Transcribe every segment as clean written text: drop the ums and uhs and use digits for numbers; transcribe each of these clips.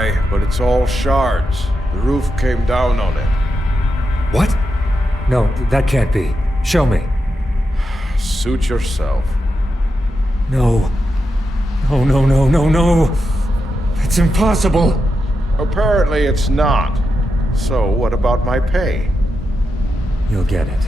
guy, but it's all shards. The roof came down on it. What? No, that can't be. Show me. Suit yourself. No. No, no, no, no, no. It's impossible. Apparently it's not. So what about my pay? You'll get it.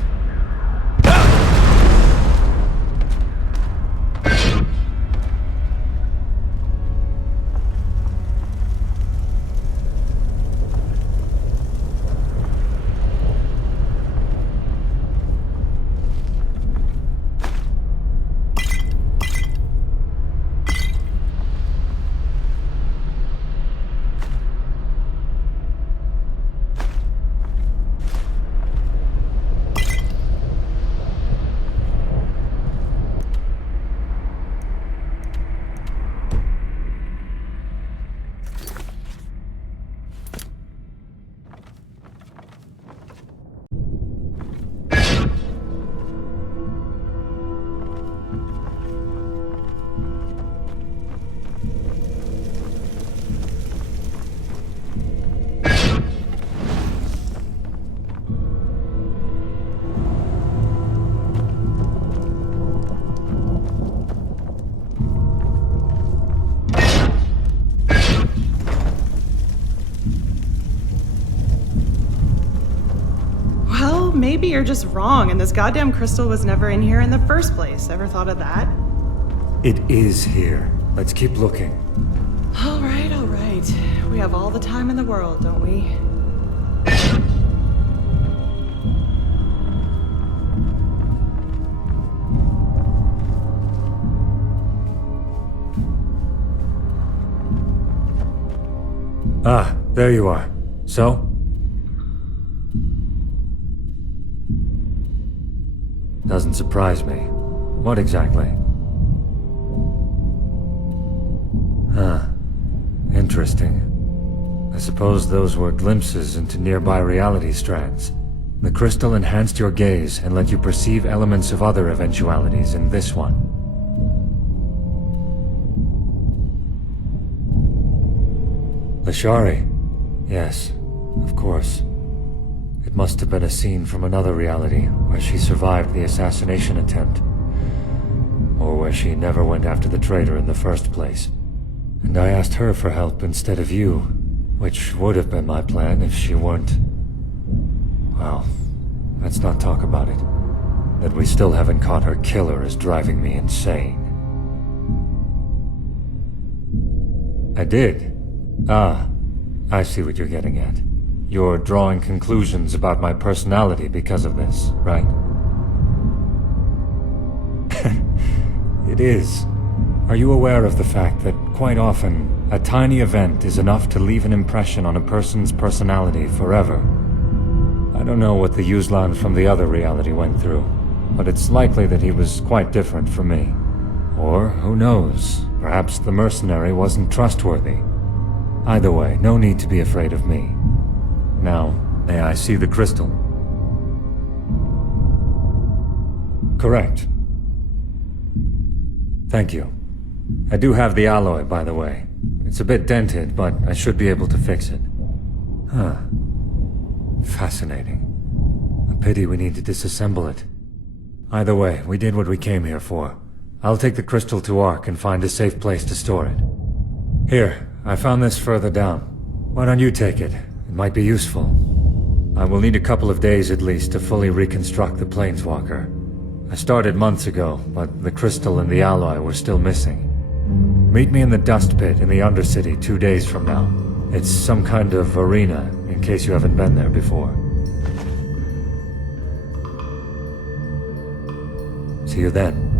Maybe you're just wrong and this goddamn crystal was never in here in the first place. Ever thought of that? It is here. Let's keep looking. All right, all right. We have all the time in the world, don't we? Ah, there you are. So? Doesn't surprise me. What exactly? Huh. Interesting. I suppose those were glimpses into nearby reality strands. The crystal enhanced your gaze and let you perceive elements of other eventualities in this one. Lashari. Yes, of course. It must have been a scene from another reality, where she survived the assassination attempt. Or where she never went after the traitor in the first place. And I asked her for help instead of you, which would have been my plan if she weren't... Well, let's not talk about it. That we still haven't caught her killer is driving me insane. I did? Ah, I see what you're getting at. You're drawing conclusions about my personality because of this, right? It is. Are you aware of the fact that, quite often, a tiny event is enough to leave an impression on a person's personality forever? I don't know what the Yuzlan from the other reality went through, but it's likely that he was quite different from me. Or, who knows, perhaps the mercenary wasn't trustworthy. Either way, no need to be afraid of me. Now, may I see the crystal? Correct. Thank you. I do have the alloy, by the way. It's a bit dented, but I should be able to fix it. Huh. Fascinating. A pity we need to disassemble it. Either way, we did what we came here for. I'll take the crystal to Ark and find a safe place to store it. Here, I found this further down. Why don't you take it? It might be useful. I will need a couple of days at least to fully reconstruct the Planeswalker. I started months ago, but the crystal and the alloy were still missing. Meet me in the dust pit in the Undercity 2 days from now. It's some kind of arena, in case you haven't been there before. See you then.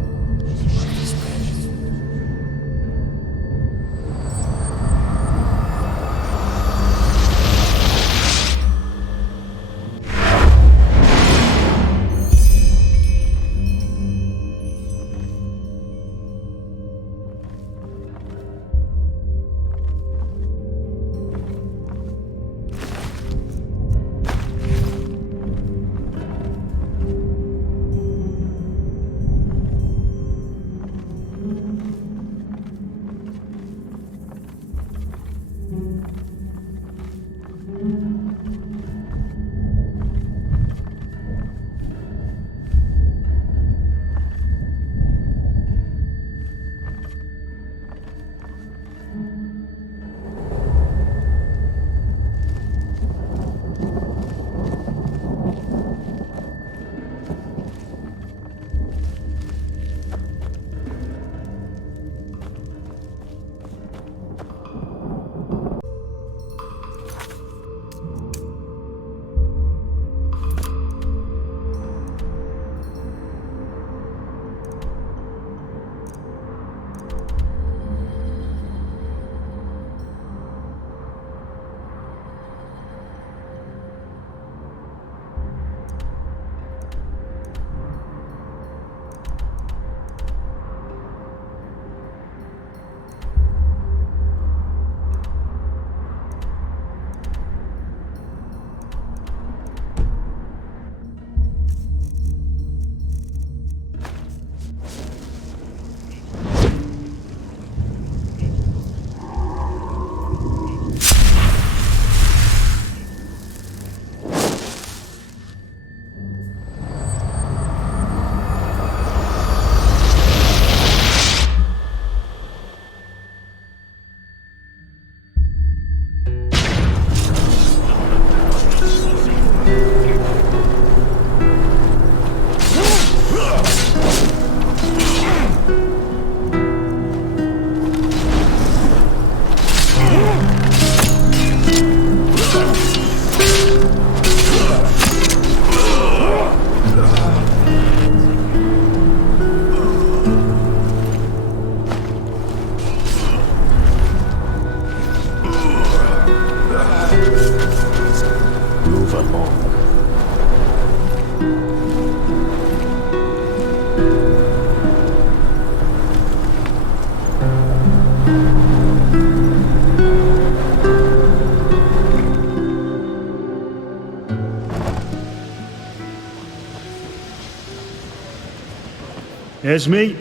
Esme?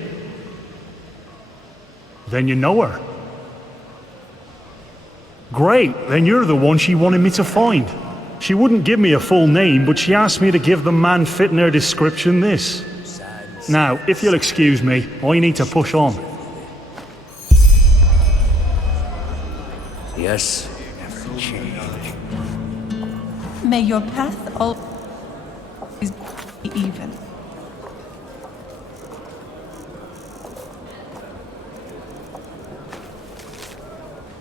Then you know her. Great, then you're the one she wanted me to find. She wouldn't give me a full name, but she asked me to give the man fitting her description this. Now, if you'll excuse me, I need to push on. Yes. May your path always be even.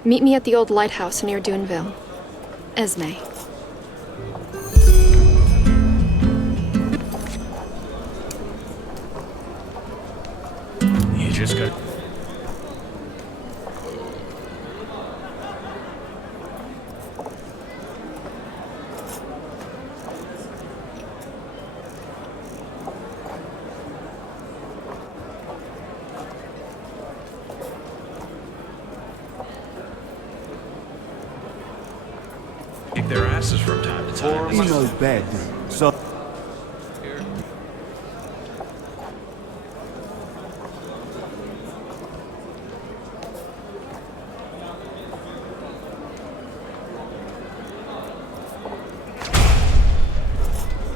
Meet me at the old lighthouse near Duneville. Esme. You just got... Kick their asses from time to time. You know bad, so...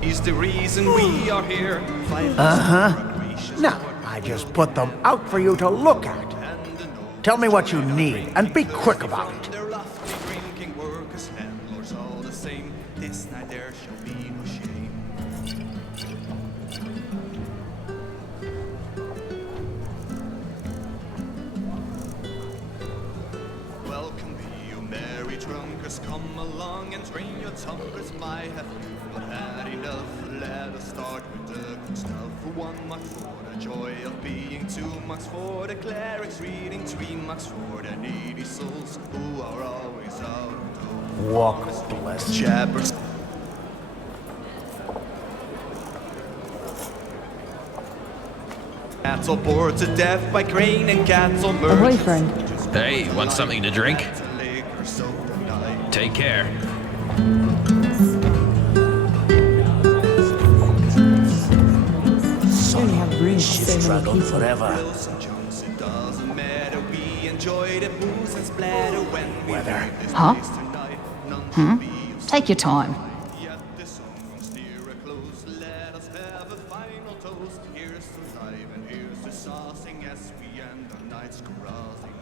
He's the reason we are here. No, I just put them out for you to look at. Tell me what you need, and be quick about it. Their lofty drinking workers, landlords all the same. This night there shall be no shame. Welcome be you merry drunkers, come along and drain your tumblers. Might have you but had enough. Let us start with the good stuff. 1 mark for the joy of being, 2 marks for the clerics reading, 3 marks for the needy souls who are always out of dough. Walk blessed. Jabbers. Cattle bored to death by crane and cattle merchants. Hey, want something to drink? Take care. She's struggled forever. It doesn't matter, we enjoy the booze and splatter when we Weather. Huh? Take your time. Yet the song comes near a close. Let us have a final toast. Here's to life and here's to saucing as we end our night's carousing.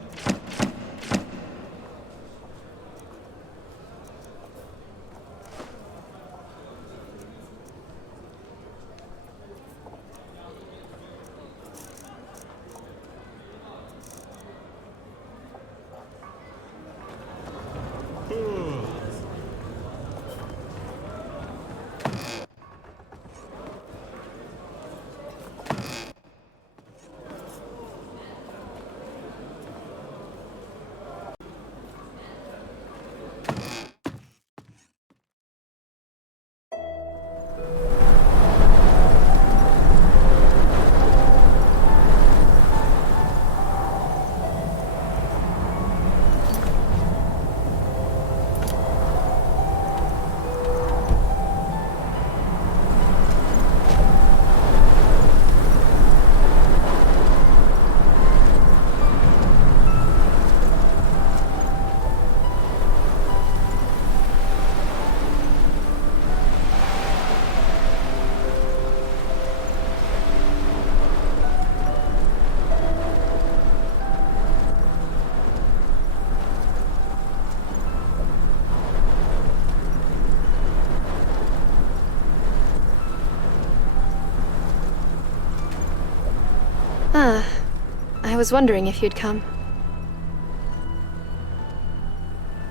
was wondering if you'd come.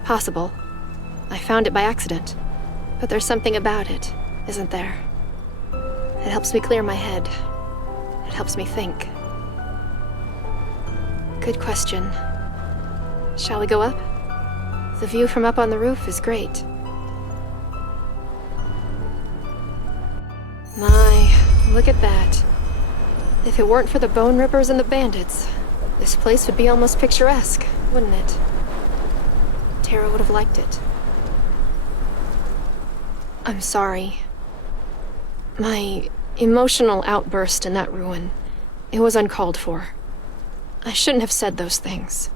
Possible. I found it by accident. But there's something about it, isn't there? It helps me clear my head. It helps me think. Good question. Shall we go up? The view from up on the roof is great. My, look at that. If it weren't for the bone rippers and the bandits, this place would be almost picturesque, wouldn't it? Tara would have liked it. I'm sorry. My emotional outburst in that ruin, it was uncalled for. I shouldn't have said those things.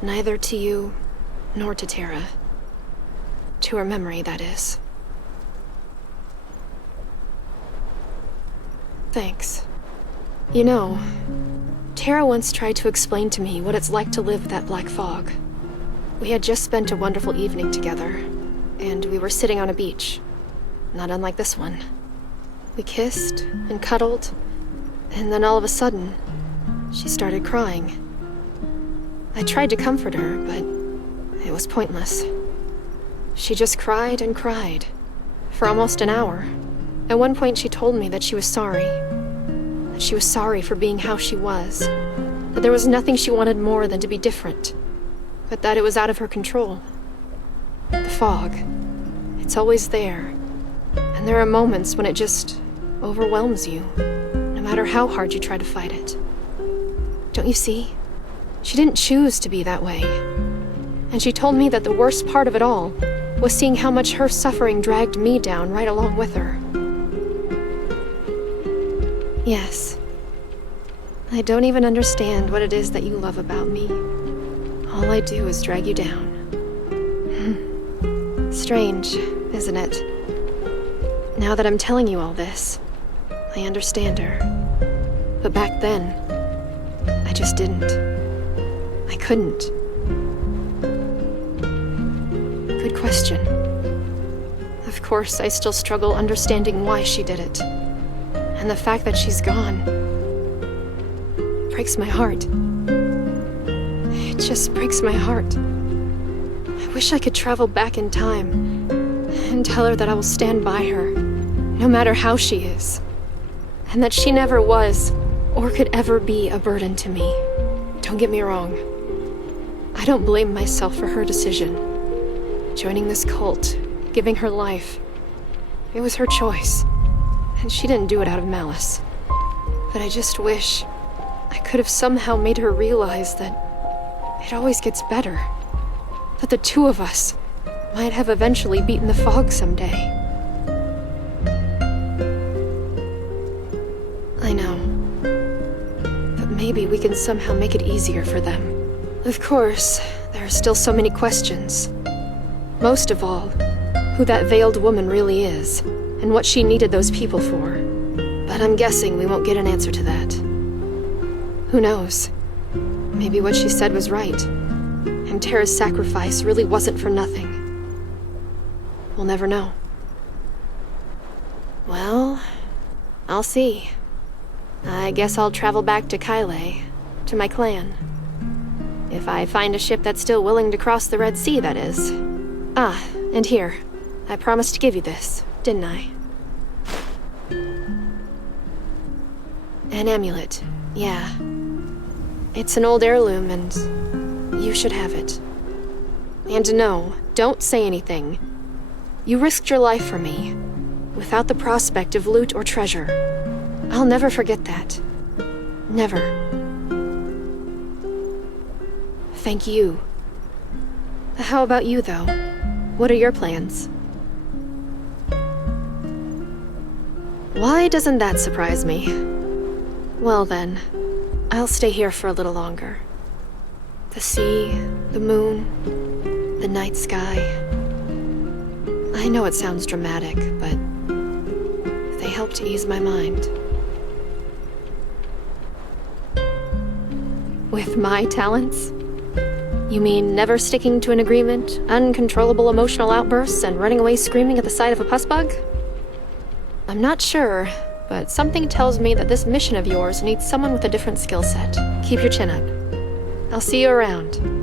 Neither to you, nor to Tara. To her memory, that is. Thanks. You know, Tara once tried to explain to me what it's like to live with that black fog. We had just spent a wonderful evening together, and we were sitting on a beach. Not unlike this one. We kissed and cuddled, and then all of a sudden, she started crying. I tried to comfort her, but it was pointless. She just cried and cried, for almost an hour. At one point she told me that she was sorry. That she was sorry for being how she was. That there was nothing she wanted more than to be different. But that it was out of her control. The fog. It's always there. And there are moments when it just overwhelms you, no matter how hard you try to fight it. Don't you see? She didn't choose to be that way. And she told me that the worst part of it all was seeing how much her suffering dragged me down right along with her. Yes. I don't even understand what it is that you love about me. All I do is drag you down. Strange, isn't it? Now that I'm telling you all this, I understand her. But back then, I just didn't. I couldn't. Good question. Of course, I still struggle understanding why she did it. And the fact that she's gone breaks my heart. It just breaks my heart. I wish I could travel back in time and tell her that I will stand by her, no matter how she is, and that she never was or could ever be a burden to me. Don't get me wrong. I don't blame myself for her decision. Joining this cult, giving her life, it was her choice, and she didn't do it out of malice. But I just wish I could have somehow made her realize that it always gets better. That the two of us might have eventually beaten the fog someday. I know. But maybe we can somehow make it easier for them. Of course, there are still so many questions. Most of all, who that veiled woman really is, and what she needed those people for. But I'm guessing we won't get an answer to that. Who knows? Maybe what she said was right, and Tara's sacrifice really wasn't for nothing. We'll never know. Well, I'll see. I guess I'll travel back to Kyle, to my clan. If I find a ship that's still willing to cross the Red Sea, that is. Ah, and here. I promised to give you this, didn't I? An amulet, yeah. It's an old heirloom, and you should have it. And no, don't say anything. You risked your life for me, without the prospect of loot or treasure. I'll never forget that. Never. Thank you. How about you, though? What are your plans? Why doesn't that surprise me? Well then, I'll stay here for a little longer. The sea, the moon, the night sky. I know it sounds dramatic, but they help to ease my mind. With my talents? You mean never sticking to an agreement, uncontrollable emotional outbursts, and running away screaming at the sight of a puss bug? I'm not sure, but something tells me that this mission of yours needs someone with a different skill set. Keep your chin up. I'll see you around.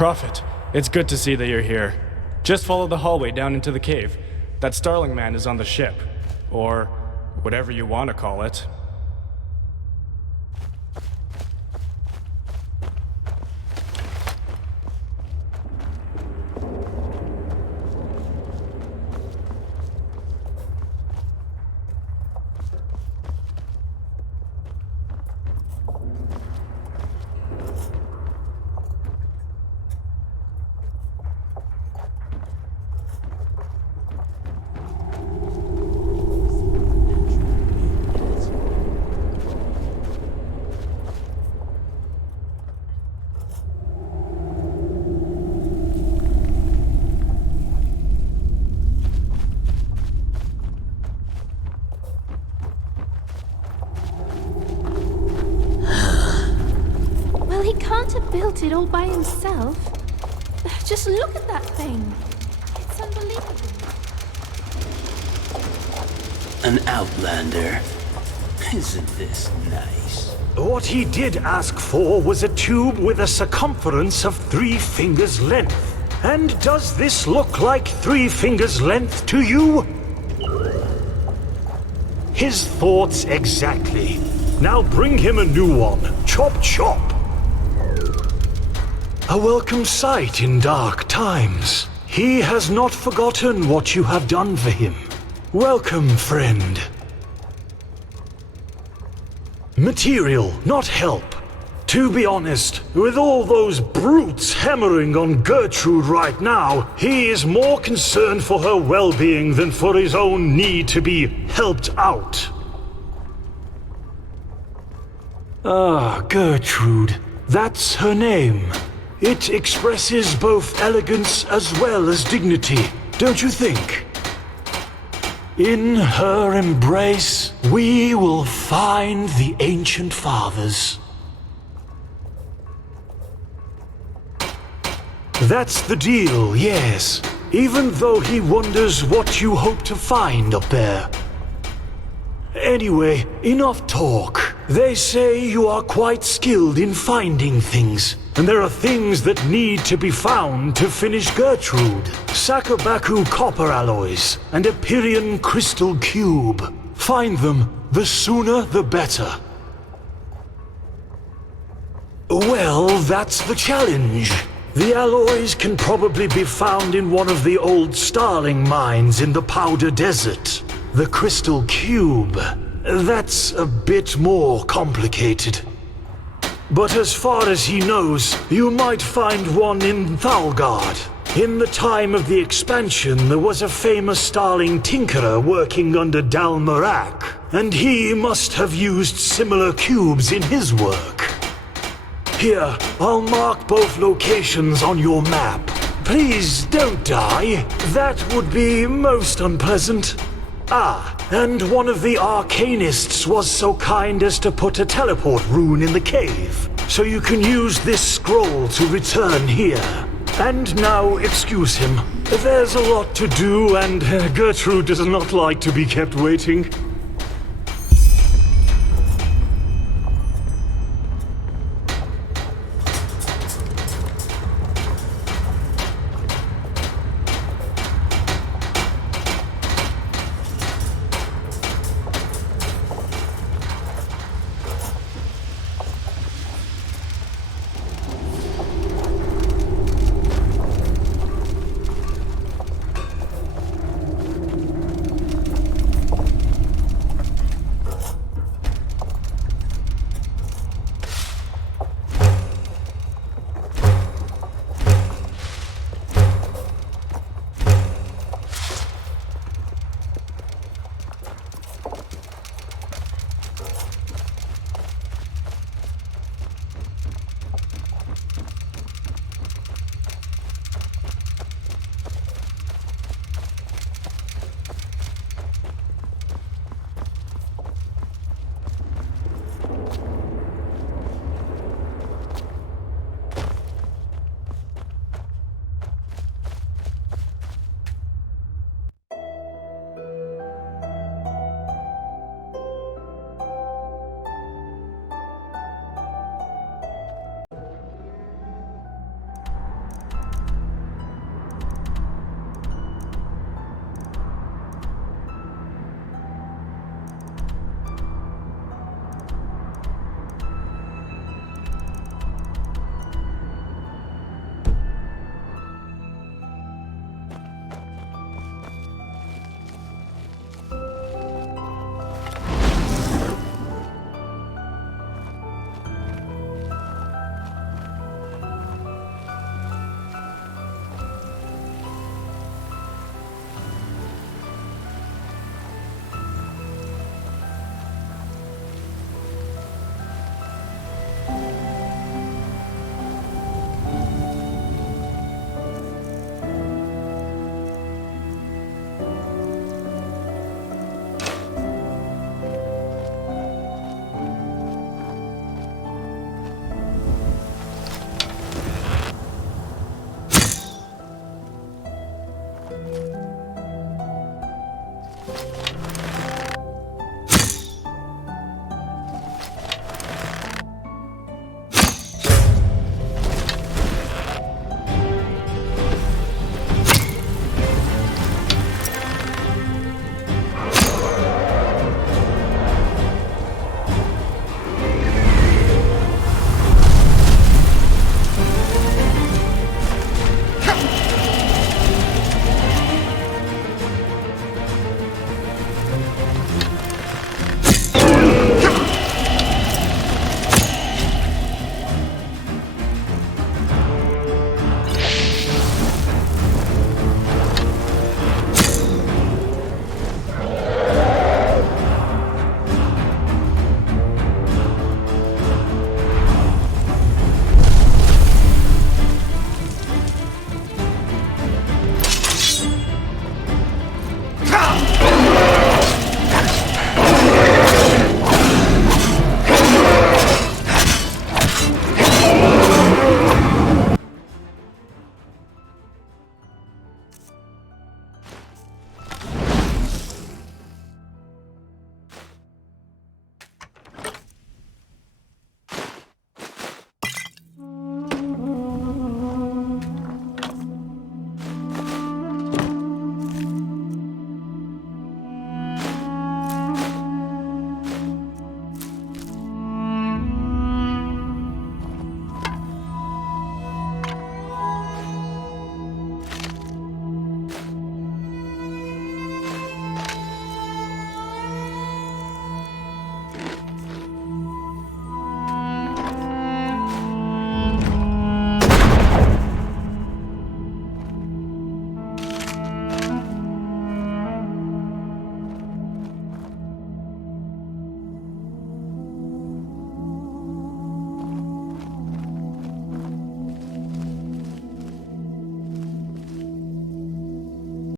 Prophet, it's good to see that you're here. Just follow the hallway down into the cave. That Starling man is on the ship. Or whatever you want to call it. He can't have built it all by himself. Just look at that thing. It's unbelievable. An outlander. Isn't this nice? What he did ask for was a tube with a circumference of 3 fingers' length. And does this look like 3 fingers' length to you? His thoughts exactly. Now bring him a new one. Chop chop. A welcome sight in dark times. He has not forgotten what you have done for him. Welcome, friend. Material, not help. To be honest, with all those brutes hammering on Gertrude right now, he is more concerned for her well-being than for his own need to be helped out. Ah, Gertrude. That's her name. It expresses both elegance as well as dignity, don't you think? In her embrace, we will find the ancient fathers. That's the deal, yes. Even though he wonders what you hope to find up there. Anyway, enough talk. They say you are quite skilled in finding things. And there are things that need to be found to finish Gertrude. Sakabaku copper alloys and a Pyrian crystal cube. Find them, the sooner the better. Well, that's the challenge. The alloys can probably be found in one of the old Starling mines in the Powder Desert. The crystal cube, that's a bit more complicated. But as far as he knows, you might find one in Thalgard. In the time of the expansion, there was a famous Starling tinkerer working under Dalmarak, and he must have used similar cubes in his work. Here, I'll mark both locations on your map. Please don't die. That would be most unpleasant. Ah, and one of the arcanists was so kind as to put a teleport rune in the cave, so you can use this scroll to return here. And now, excuse him. There's a lot to do, and Gertrude does not like to be kept waiting.